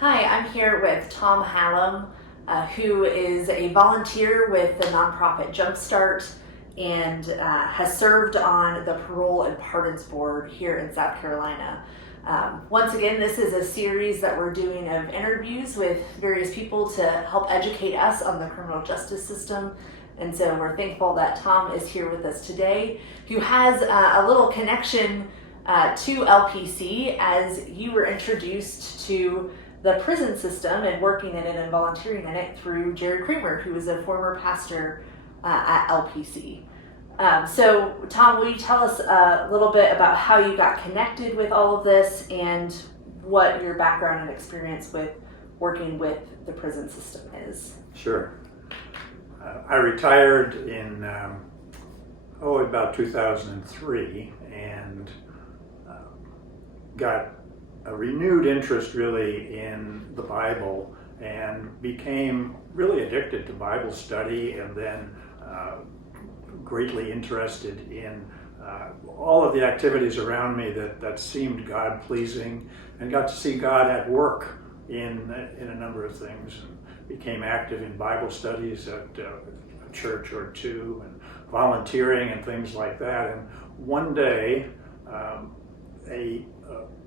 Hi, I'm here with Tom Hallam, who is a volunteer with the nonprofit JumpStart and has served on the Parole and Pardons Board here in South Carolina. Once again, this is a series that we're doing of interviews with various people to help educate us on the criminal justice system. And so we're thankful that Tom is here with us today, who has a little connection to LPC as you were introduced to the prison system and working in it and volunteering in it through Jerry Kramer, who is a former pastor at LPC. So Tom, will you tell us a little bit about how you got connected with all of this and what your background and experience with working with the prison system is? Sure. I retired in about 2003 and got a renewed interest really in the Bible and became really addicted to Bible study, and then greatly interested in all of the activities around me that seemed God-pleasing, and got to see God at work in a number of things, and became active in Bible studies at a church or two, and volunteering and things like that. And one day,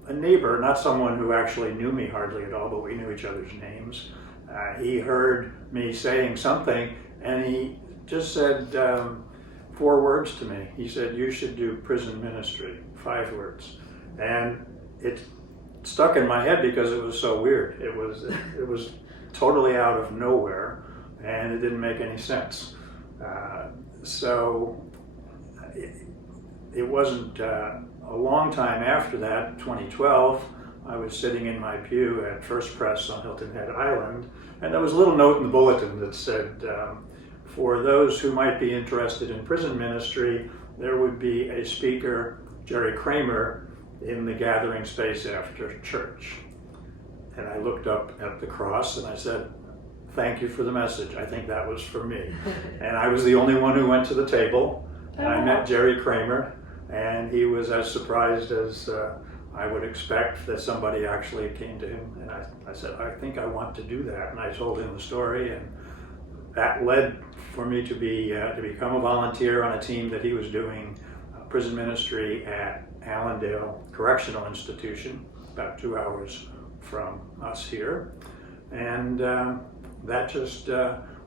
a neighbor, not someone who actually knew me hardly at all, but we knew each other's names, he heard me saying something, and he just said 4 words to me. He said, "You should do prison ministry," 5 words. And it stuck in my head because it was so weird. It was totally out of nowhere, and it didn't make any sense. So it wasn't a long time after that, 2012, I was sitting in my pew at First Press on Hilton Head Island, and there was a little note in the bulletin that said, for those who might be interested in prison ministry, there would be a speaker, Jerry Kramer, in the gathering space after church. And I looked up at the cross and I said, "Thank you for the message. I think that was for me." And I was the only one who went to the table, and I met Jerry Kramer, and he was as surprised as I would expect that somebody actually came to him. And I said, "I think I want to do that." And I told him the story, and that led for me to become a volunteer on a team that he was doing prison ministry at Allendale Correctional Institution, about 2 hours from us here. And that just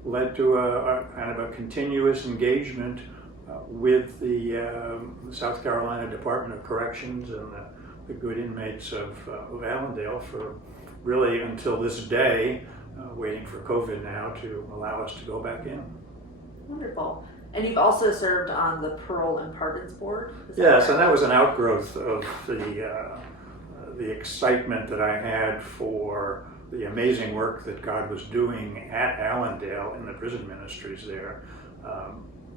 led to a kind of a continuous engagement with the South Carolina Department of Corrections and the good inmates of Allendale for really until this day, waiting for COVID now to allow us to go back in. Wonderful. And you've also served on the Parole and Pardons Board? Yes, and that was an outgrowth of the excitement that I had for the amazing work that God was doing at Allendale in the prison ministries there.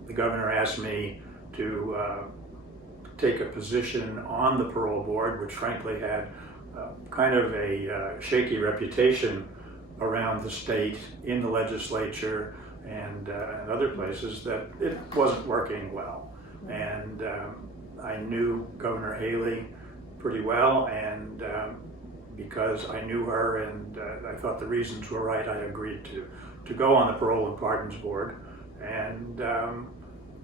The governor asked me to take a position on the parole board, which frankly had kind of a shaky reputation around the state, in the legislature, and other places, that it wasn't working well. And I knew Governor Haley pretty well, and because I knew her and I thought the reasons were right, I agreed to go on the Parole and Pardons Board, and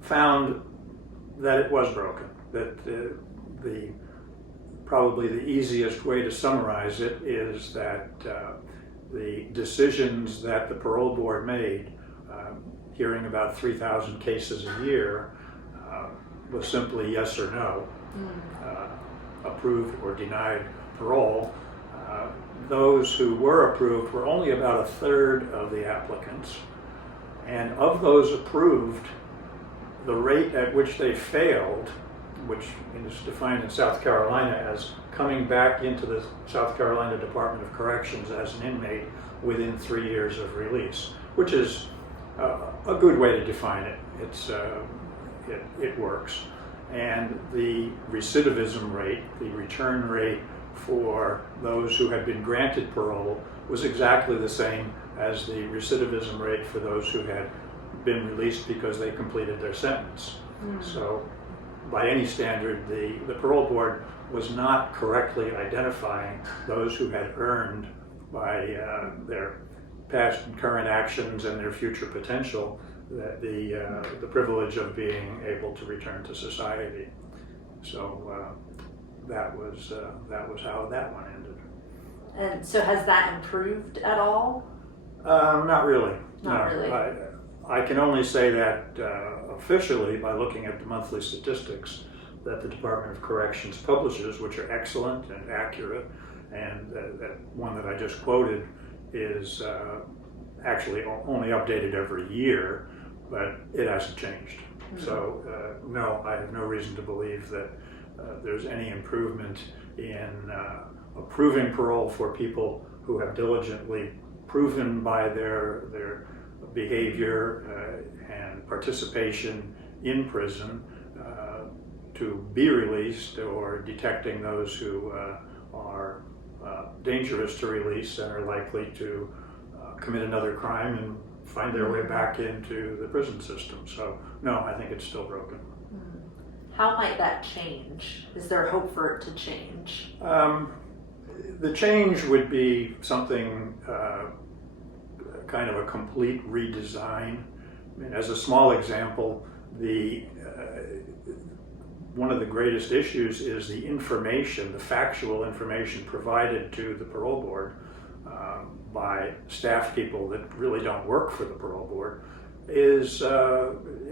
found that it was broken, that probably the easiest way to summarize it is that the decisions that the parole board made, hearing about 3,000 cases a year, was simply yes or no, approved or denied parole. Those who were approved were only about a third of the applicants, and of those approved, the rate at which they failed, which is defined in South Carolina as coming back into the South Carolina Department of Corrections as an inmate within 3 years of release, which is a good way to define it. It works. And the recidivism rate, the return rate for those who had been granted parole, was exactly the same as the recidivism rate for those who had been released because they completed their sentence. So by any standard, the parole board was not correctly identifying those who had earned by their past and current actions and their future potential, the privilege of being able to return to society. So that was how that one ended. And so has that improved at all? Not really. Not no. really. I can only say that officially by looking at the monthly statistics that the Department of Corrections publishes, which are excellent and accurate, and that one that I just quoted is actually only updated every year, but it hasn't changed. Mm-hmm. So no, I have no reason to believe that there's any improvement in approving parole for people who have diligently proven by their behavior and participation in prison to be released, or detecting those who are dangerous to release and are likely to commit another crime and find their way back into the prison system. So no, I think it's still broken. How might that change? Is there hope for it to change? The change would be something kind of a complete redesign. I mean, as a small example, one of the greatest issues is the information, the factual information provided to the parole board by staff people that really don't work for the parole board is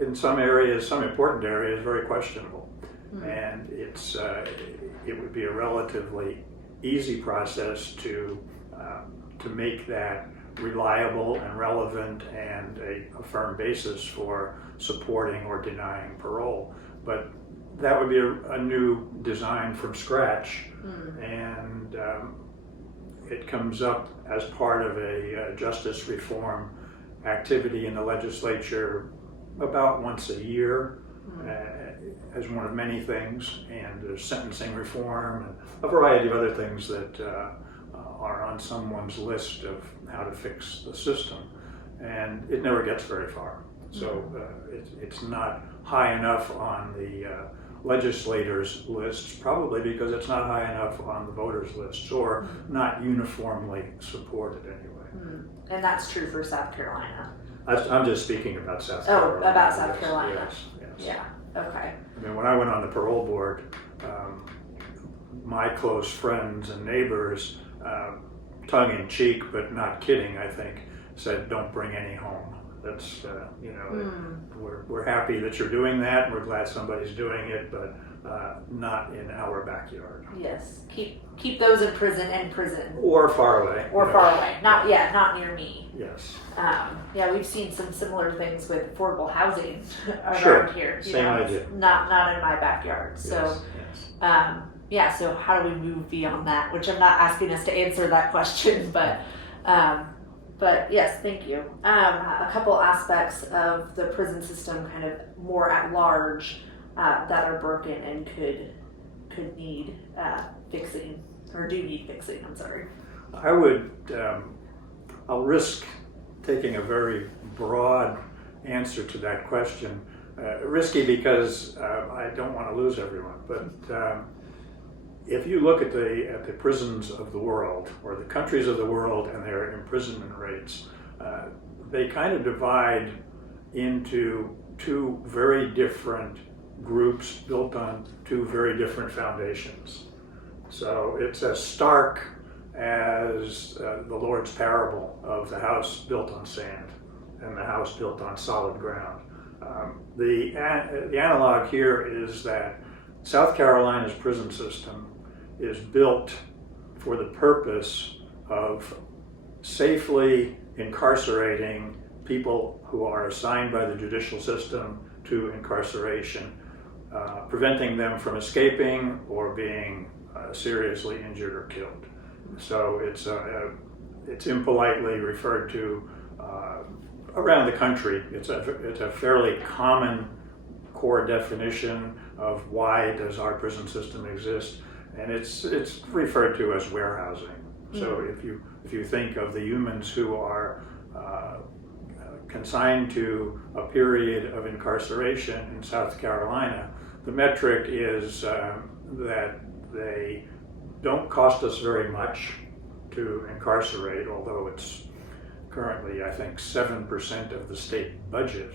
in some areas, some important areas, very questionable. Mm-hmm. And it would be a relatively easy process to make that reliable and relevant and a firm basis for supporting or denying parole. But that would be a new design from scratch, and it comes up as part of a justice reform activity in the legislature about once a year, as one of many things, and there's sentencing reform and a variety of other things that are on someone's list of how to fix the system, and it never gets very far. So it's not high enough on the legislators' lists, probably because it's not high enough on the voters' lists, or not uniformly supported anyway. And that's true for South Carolina. I'm just speaking about South Carolina. Oh, about South Carolina. Yes. Yeah, okay. I mean, when I went on the parole board, my close friends and neighbors, tongue in cheek but not kidding, I think, said, "Don't bring any home." That's we're happy that you're doing that, and we're glad somebody's doing it, but not in our backyard. Yes, keep those in prison or far away. Or far away. Not near me. Yes. Yeah, we've seen some similar things with affordable housing around here. Same idea. Not in my backyard. So yes. So how do we move beyond that? Which I'm not asking us to answer that question, but yes, thank you. A couple aspects of the prison system, kind of more at large, that are broken and could need fixing, or do need fixing. I'm sorry. I'll risk taking a very broad answer to that question. Risky because I don't want to lose everyone, but if you look at the prisons of the world, or the countries of the world, and their imprisonment rates, they kind of divide into two very different groups built on two very different foundations. So it's as stark as the Lord's parable of the house built on sand and the house built on solid ground. The analog here is that South Carolina's prison system is built for the purpose of safely incarcerating people who are assigned by the judicial system to incarceration, preventing them from escaping or being seriously injured or killed. So it's impolitely referred to around the country. It's a fairly common core definition of why does our prison system exist, and it's referred to as warehousing. So if you think of the humans who are consigned to a period of incarceration in South Carolina, the metric is that they don't cost us very much, to incarcerate, although it's currently, I think, 7% of the state budget.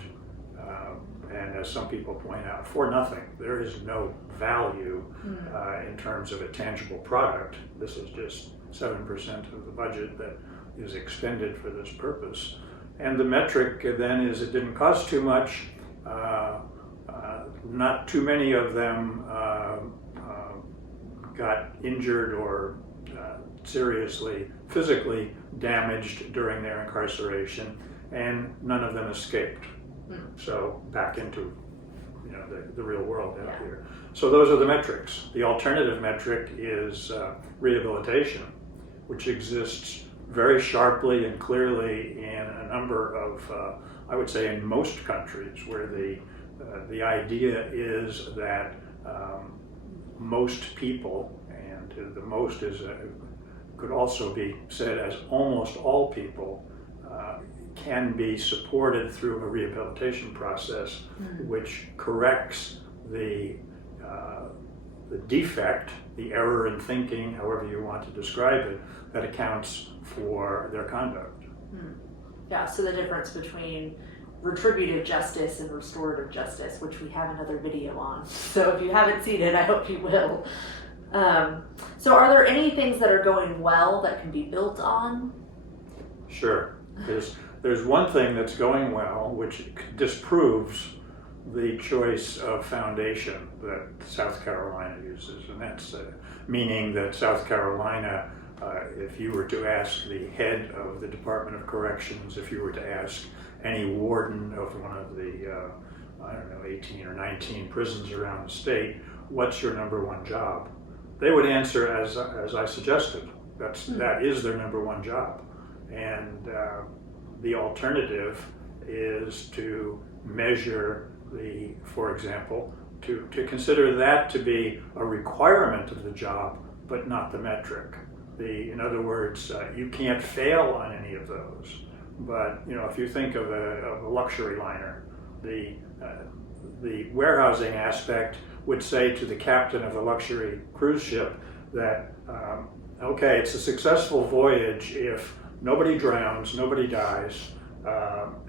And as some people point out, for nothing. There is no value in terms of a tangible product. This is just 7% of the budget that is expended for this purpose. And the metric then is it didn't cost too much. Not too many of them got injured or seriously physically damaged during their incarceration, and none of them escaped. So back into the real world out here. So those are the metrics. The alternative metric is rehabilitation, which exists very sharply and clearly in a number of, I would say in most countries, where the idea is that most people, and the most is could also be said as almost all people, can be supported through a rehabilitation process, which corrects the defect, the error in thinking, however you want to describe it, that accounts for their conduct. Yeah, so the difference between retributive justice and restorative justice, which we have another video on. So if you haven't seen it, I hope you will. So are there any things that are going well that can be built on? Sure. There's one thing that's going well, which disproves the choice of foundation that South Carolina uses, and that's meaning that South Carolina, if you were to ask the head of the Department of Corrections, if you were to ask any warden of one of the, 18 or 19 prisons around the state, what's your number one job? They would answer as I suggested. That is their number one job. And the alternative is to measure for example, to consider that to be a requirement of the job, but not the metric. In other words, you can't fail on any of those. But if you think of a luxury liner, the warehousing aspect would say to the captain of a luxury cruise ship that, okay, it's a successful voyage if nobody drowns, nobody dies,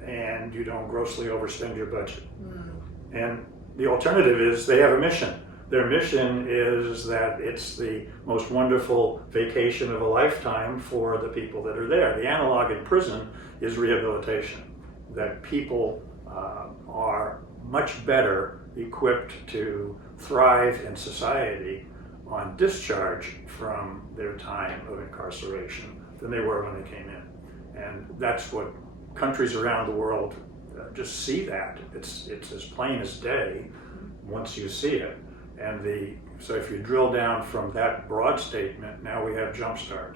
and you don't grossly overspend your budget. And the alternative is they have a mission. Their mission is that it's the most wonderful vacation of a lifetime for the people that are there. The analog in prison is rehabilitation, that people are much better equipped to thrive in society on discharge from their time of incarceration than they were when they came in. And that's what countries around the world just see that. It's as plain as day once you see it. And so if you drill down from that broad statement, now we have JumpStart.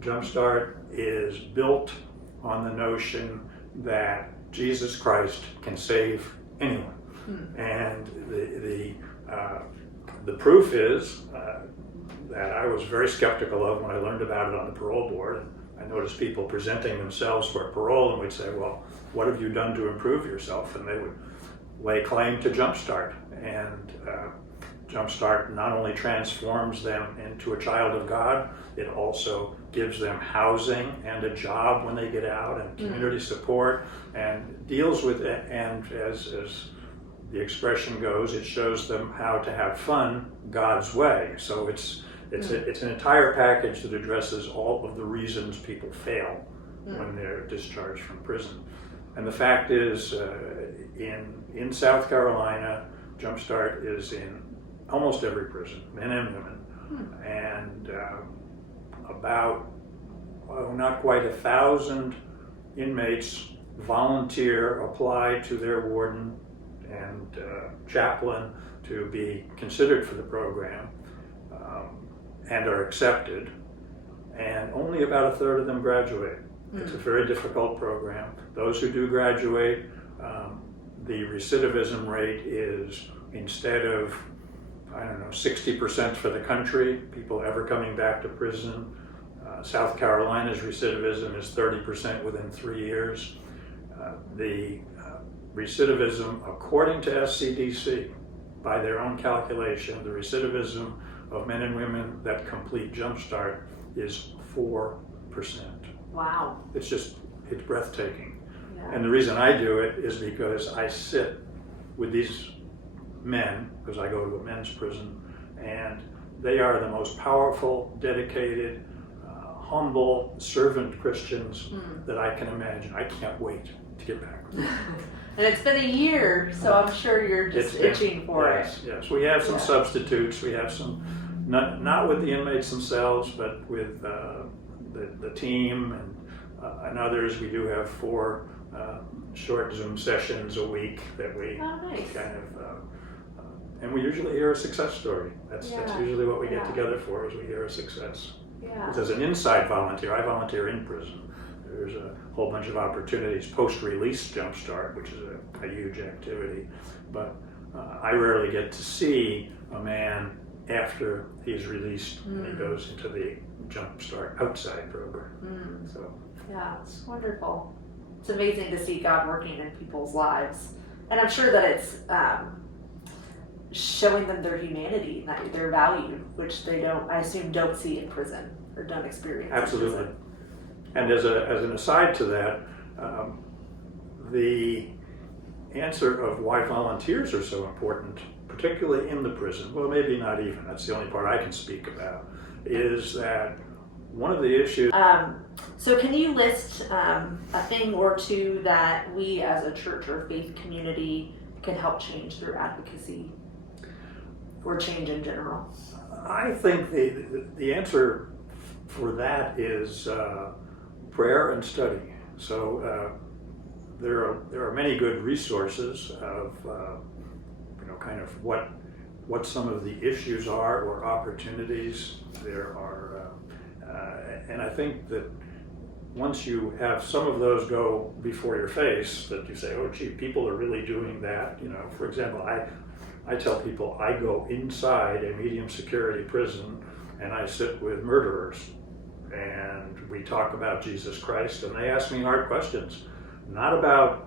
JumpStart is built on the notion that Jesus Christ can save anyone. And the proof is that I was very skeptical of when I learned about it on the parole board. I noticed people presenting themselves for parole, and we'd say, well, what have you done to improve yourself? And they would lay claim to JumpStart. And JumpStart not only transforms them into a child of God, it also gives them housing and a job when they get out, and community support, and deals with it. And as the expression goes, it shows them how to have fun God's way. So it's an entire package that addresses all of the reasons people fail when they're discharged from prison. And the fact is, in South Carolina, JumpStart is in almost every prison, men and women, and about not quite 1,000 inmates volunteer, apply to their warden and chaplain to be considered for the program, and are accepted, and only about 1/3 of them graduate. It's a very difficult program. Those who do graduate, the recidivism rate is, instead of 60% for the country, people ever coming back to prison, South Carolina's recidivism is 30% within 3 years. The recidivism, according to SCDC, by their own calculation, the recidivism of men and women that complete JumpStart is 4%. Wow. It's breathtaking. Yeah. And the reason I do it is because I sit with these men, because I go to a men's prison, and they are the most powerful, dedicated, humble, servant Christians that I can imagine. I can't wait to get back with them. And it's been a year, so I'm sure you're just itching for it. Yes, we have some substitutes. We have some, not with the inmates themselves, but with the team and others. We do have 4 short Zoom sessions a week that we kind of, and we usually hear a success story. That's usually what we get together for, is we hear a success. Yeah. As an inside volunteer, I volunteer in prison. There's a whole bunch of opportunities, post-release JumpStart, which is a huge activity. But I rarely get to see a man after he's released and he goes into the JumpStart outside program. So yeah, it's wonderful. It's amazing to see God working in people's lives, and I'm sure that it's showing them their humanity and their value, which they don't see in prison or don't experience. Absolutely. In prison. And as an aside to that, the answer of why volunteers are so important, particularly in the prison, well, maybe not even, that's the only part I can speak about, is that one of the issues... So can you list a thing or two that we as a church or faith community can help change through advocacy or change in general? I think the answer for that is prayer and study. So there are many good resources of kind of what some of the issues are or opportunities there are, and I think that once you have some of those go before your face, that you say, oh gee, people are really doing that. For example, I tell people I go inside a medium security prison and I sit with murderers and we talk about Jesus Christ, and they ask me hard questions, not about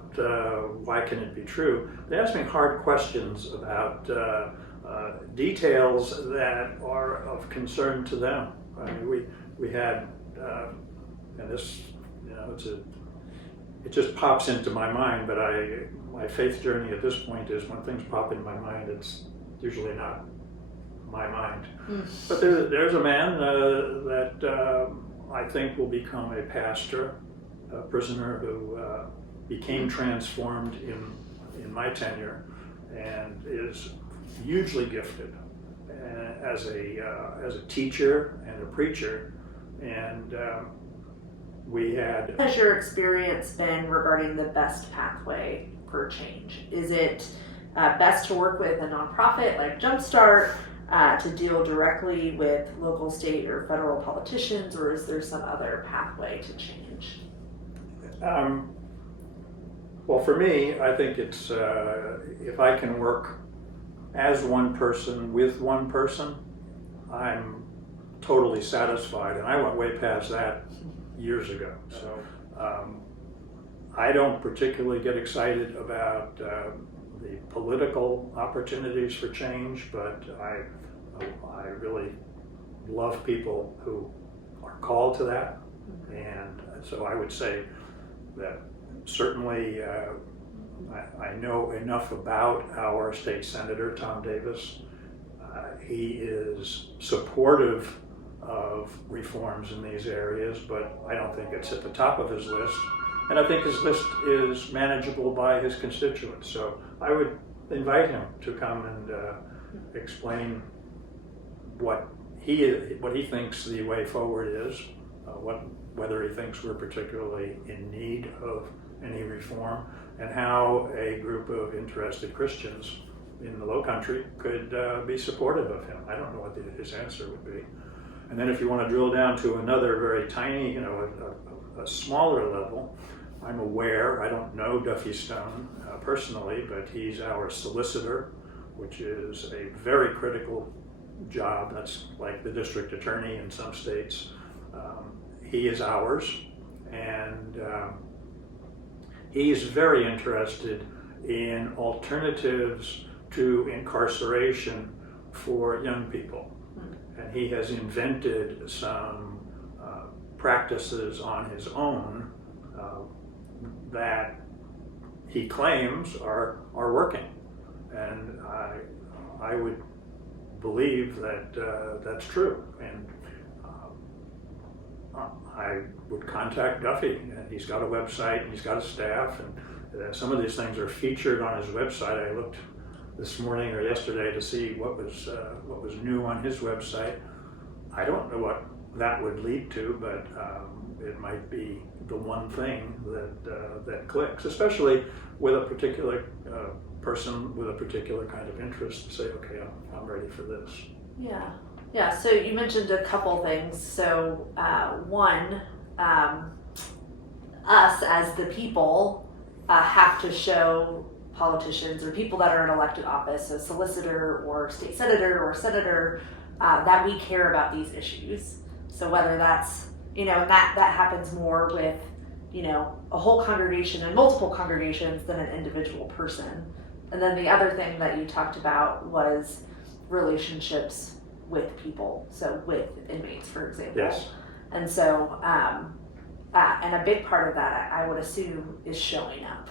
why can it be true. They ask me hard questions about details that are of concern to them. I mean, we had, and this, it just pops into my mind, but my faith journey at this point is when things pop in my mind, it's usually not my mind. But there's a man that I think will become a pastor, a prisoner who became transformed in my tenure and is hugely gifted as a teacher and a preacher. And we had... What has your experience been regarding the best pathway for change? Is it best to work with a nonprofit like JumpStart to deal directly with local, state, or federal politicians, or is there some other pathway to change? Well, for me, I think it's if I can work as one person with one person, I'm totally satisfied, and I went way past that years ago. So I don't particularly get excited about the political opportunities for change, but I really love people who are called to that, and so I would say that certainly I know enough about our state senator, Tom Davis. He is supportive of reforms in these areas, but I don't think it's at the top of his list. And I think his list is manageable by his constituents. So I would invite him to come and explain what he thinks the way forward is, whether he thinks we're particularly in need of any reform, and how a group of interested Christians in the Low Country could be supportive of him. I don't know what his answer would be. And then if you want to drill down to another very tiny, a smaller level, I'm aware, I don't know Duffy Stone personally, but he's our solicitor, which is a very critical job. That's like the district attorney in some states. He is ours, and he's very interested in alternatives to incarceration for young people. And he has invented some practices on his own that he claims are working, and I would believe that that's true. And I would contact Duffy. He's got a website and he's got a staff, and some of these things are featured on his website. I looked this morning or yesterday to see what was new on his website. I don't know what that would lead to, but it might be the one thing that clicks, especially with a particular person with a particular kind of interest, to say, okay, I'm ready for this. Yeah, so you mentioned a couple things. So one, us as the people have to show politicians or people that are in elected office, a solicitor or state senator or senator, that we care about these issues. So whether that's, and that happens more with, a whole congregation and multiple congregations than an individual person. And then the other thing that you talked about was relationships with people, so with inmates, for example. Yes. And so, and a big part of that, I would assume, is showing up.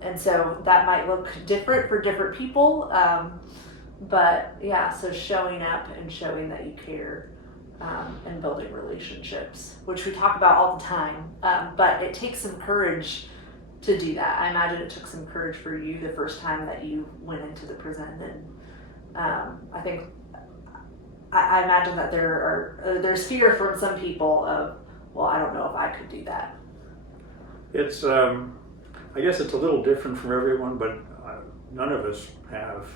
And so that might look different for different people, but yeah, so showing up and showing that you care, and building relationships, which we talk about all the time, but it takes some courage to do that. I imagine it took some courage for you the first time that you went into the prison, and I think I imagine that there's fear from some people of, well, I don't know if I could do that. It's I guess it's a little different from everyone, but none of us have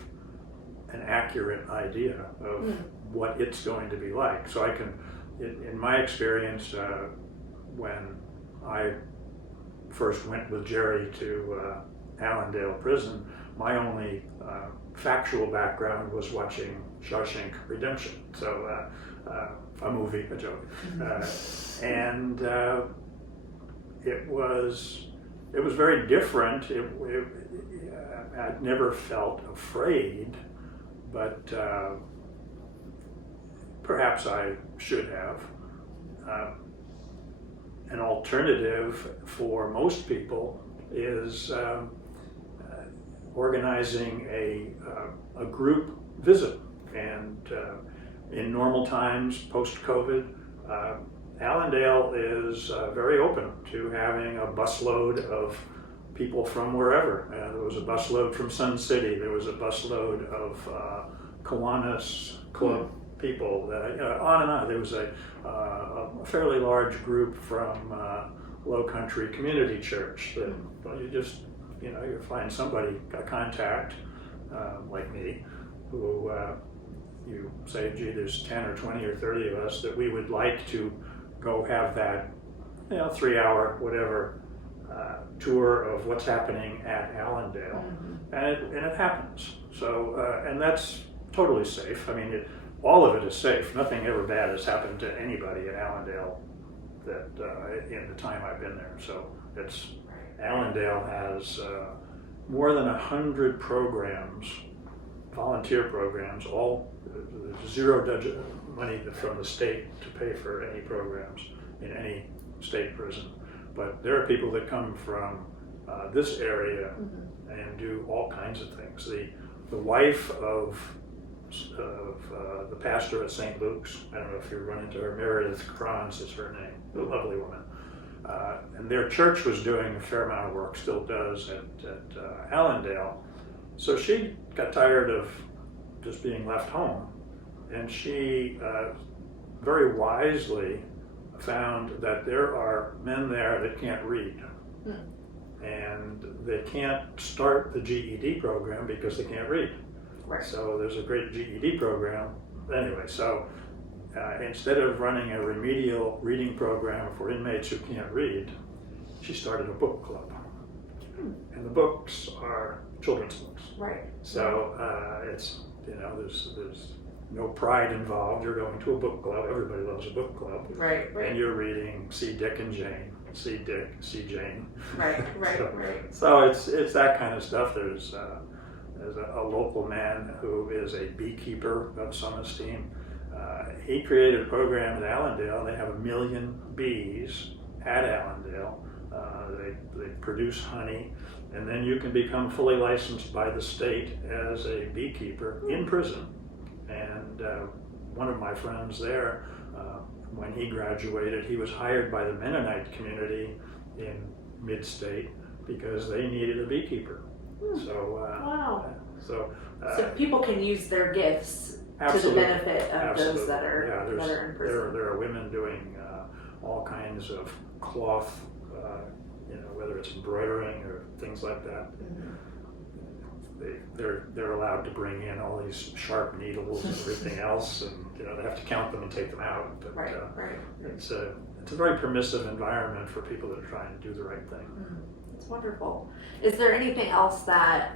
an accurate idea of what it's going to be like. So I can, in my experience, when I first went with Jerry to Allendale Prison, my only factual background was watching Shawshank Redemption. So a movie, a joke, and it was very different. I'd never felt afraid, but perhaps I should have. An alternative for most people is organizing a group visit. And in normal times, post-COVID, Allendale is very open to having a busload of people from wherever. There was a busload from Sun City. There was a busload of Kiwanis Club people. On and on. There was a fairly large group from Low Country Community Church. That you find somebody, a contact like me, who you say, gee, there's 10 or 20 or 30 of us that we would like to go have that 3-hour whatever tour of what's happening at Allendale, and it happens. So and that's totally safe. I mean, all of it is safe. Nothing ever bad has happened to anybody at Allendale that in the time I've been there. So Allendale has more than 100 programs, volunteer programs, all zero money from the state to pay for any programs in any state prison. But there are people that come from this area and do all kinds of things. The wife of the pastor at St. Luke's, I don't know if you run into her, Meredith Kranz is her name, a lovely woman. And their church was doing a fair amount of work, still does, at Allendale. So she got tired of just being left home, and she very wisely found that there are men there that can't read. And they can't start the GED program because they can't read. Right. So there's a great GED program. Anyway, so instead of running a remedial reading program for inmates who can't read, she started a book club. And the books are children's books. Right. So it's, there's no pride involved. You're going to a book club. Everybody loves a book club. Right. And you're reading See Dick and Jane. See Dick, see Jane. Right. So it's that kind of stuff. There's a local man who is a beekeeper of some esteem. he created a program at Allendale. They have 1 million bees at Allendale. They produce honey, and then you can become fully licensed by the state as a beekeeper in prison. And one of my friends there, when he graduated, he was hired by the Mennonite community in mid-state because they needed a beekeeper. So, wow. So people can use their gifts absolutely, to the benefit of absolutely. those that are in prison. There are women doing all kinds of cloth, whether it's embroidering or things like that. They're allowed to bring in all these sharp needles and everything else, and they have to count them and take them out. But right. It's a very permissive environment for people that are trying to do the right thing. That's wonderful. Is there anything else that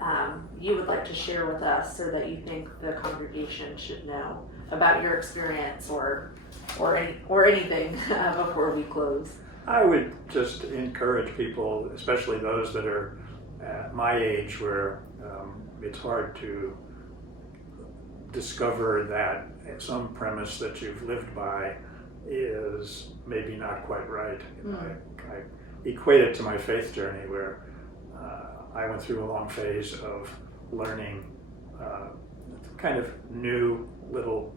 you would like to share with us, or that you think the congregation should know about your experience, or anything before we close? I would just encourage people, especially those that are at my age, where it's hard to discover that some premise that you've lived by is maybe not quite right. I equate it to my faith journey, where I went through a long phase of learning kind of new little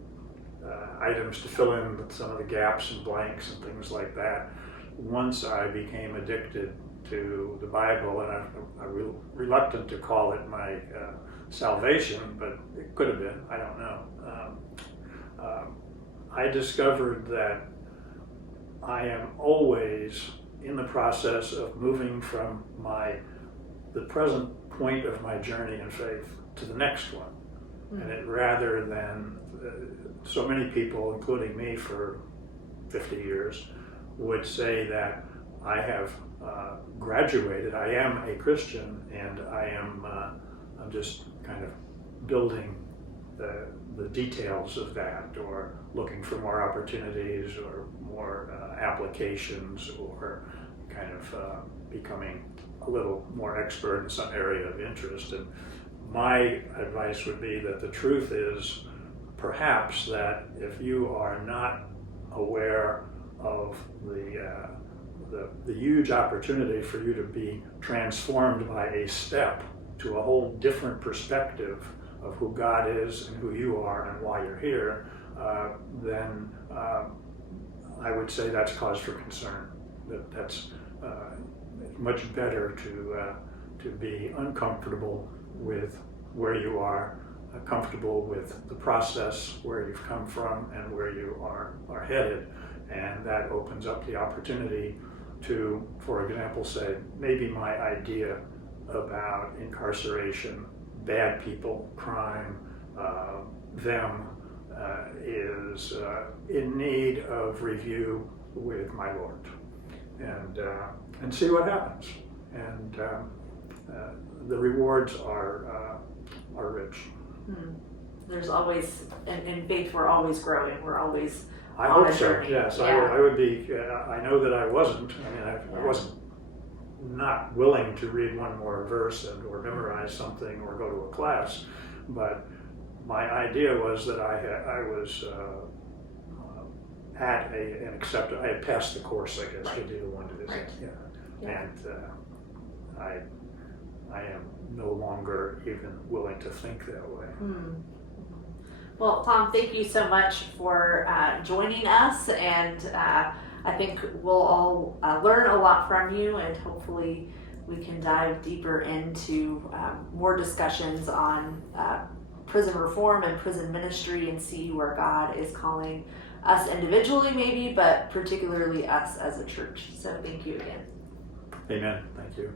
items to fill in some of the gaps and blanks and things like that. Once I became addicted to the Bible, and I'm reluctant to call it my salvation, but it could have been, I don't know. I discovered that I am always in the process of moving from the present point of my journey in faith to the next one. And it rather than so many people, including me for 50 years, would say that I have graduated. I am a Christian, and I'm just kind of building the details of that, or looking for more opportunities or more applications, or kind of becoming a little more expert in some area of interest. And my advice would be that the truth is perhaps that if you are not aware of the huge opportunity for you to be transformed by a step to a whole different perspective of who God is and who you are and why you're here, then I would say that's cause for concern. That's much better to be uncomfortable with where you are, comfortable with the process, where you've come from and where you are headed. And that opens up the opportunity to, for example, say, maybe my idea about incarceration, bad people, crime, them, is in need of review with my Lord, and see what happens. And the rewards are rich. There's always, in faith, we're always growing. We're always. I hope so. Yes, yeah. I would be. I know that I wasn't. I mean, I wasn't not willing to read one more verse or memorize something or go to a class, but my idea was that I was at an accepted. I had passed the course, I guess, to do the one to this. Right. Yeah. And I am no longer even willing to think that way. Well, Tom, thank you so much for joining us, and I think we'll all learn a lot from you, and hopefully we can dive deeper into more discussions on prison reform and prison ministry, and see where God is calling us individually maybe, but particularly us as a church. So thank you again. Amen. Thank you.